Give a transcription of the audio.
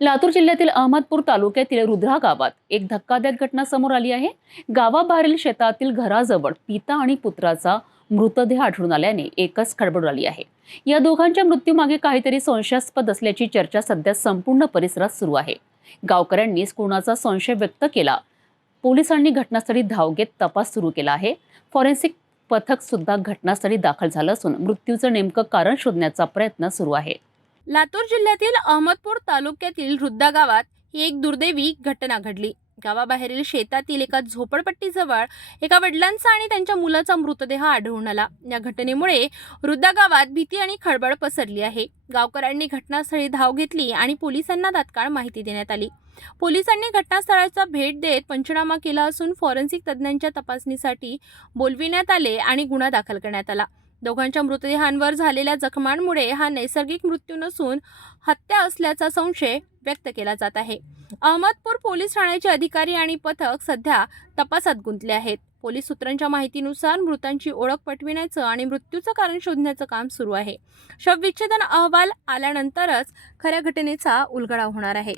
लातूर जिल्ह्यातील अहमदपूर तालुक्यातील रुद्रा गावात एक धक्कादायक घटना समोर आली आहे. गावाबाहेरील शेतातील घराजवळ पिता आणि पुत्राचा मृतदेह आढळून आल्याने एकच खडबड आली आहे. या दोघांच्या मृत्यूमागे काहीतरी संशयास्पद असल्याची चर्चा सध्या संपूर्ण परिसरात सुरू आहे. गावकऱ्यांनीच कोणाचा संशय व्यक्त केला? पोलिसांनी घटनास्थळी धाव घेत तपास सुरू केला आहे. फॉरेन्सिक पथक सुद्धा घटनास्थळी दाखल झालं असून मृत्यूचं नेमकं कारण शोधण्याचा प्रयत्न सुरू आहे. लातूर जिल्ह्यातील अहमदपूर तालुक्यातील रुद्दा गावात ही एक दुर्दैवी घटना घडली. गावाबाहेरील शेतातील एका झोपडपट्टीजवळ एका वडिलांचा आणि त्यांच्या मुलाचा मृतदेह आढळून आला. या घटनेमुळे रुद्दा गावात भीती आणि खळबळ पसरली आहे. गावकऱ्यांनी घटनास्थळी धाव घेतली आणि पोलिसांना तात्काळ माहिती देण्यात आली. पोलिसांनी घटनास्थळाचा भेट देत पंचनामा केला असून फॉरेन्सिक तज्ज्ञांच्या तपासणीसाठी बोलविण्यात आले आणि गुन्हा दाखल करण्यात आला. दोघांच्या मृतदेहांवर झालेल्या जखमांमुळे हा नैसर्गिक मृत्यू नसून हत्या असल्याचा संशय व्यक्त केला जात आहे. अहमदपूर पोलीस ठाण्याचे अधिकारी आणि पथक सध्या तपासात गुंतले आहेत. पोलीस सूत्रांच्या माहितीनुसार मृतांची ओळख पटविण्याचं आणि मृत्यूचं कारण शोधण्याचं काम सुरू आहे. शवविच्छेदन अहवाल आल्यानंतरच खऱ्या घटनेचा उलगडा होणार आहे.